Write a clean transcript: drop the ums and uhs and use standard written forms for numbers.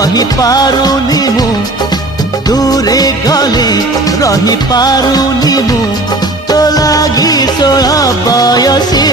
रही पारुनी मु दूरे गले रही पारुनी मु तो लागी 16 बयसी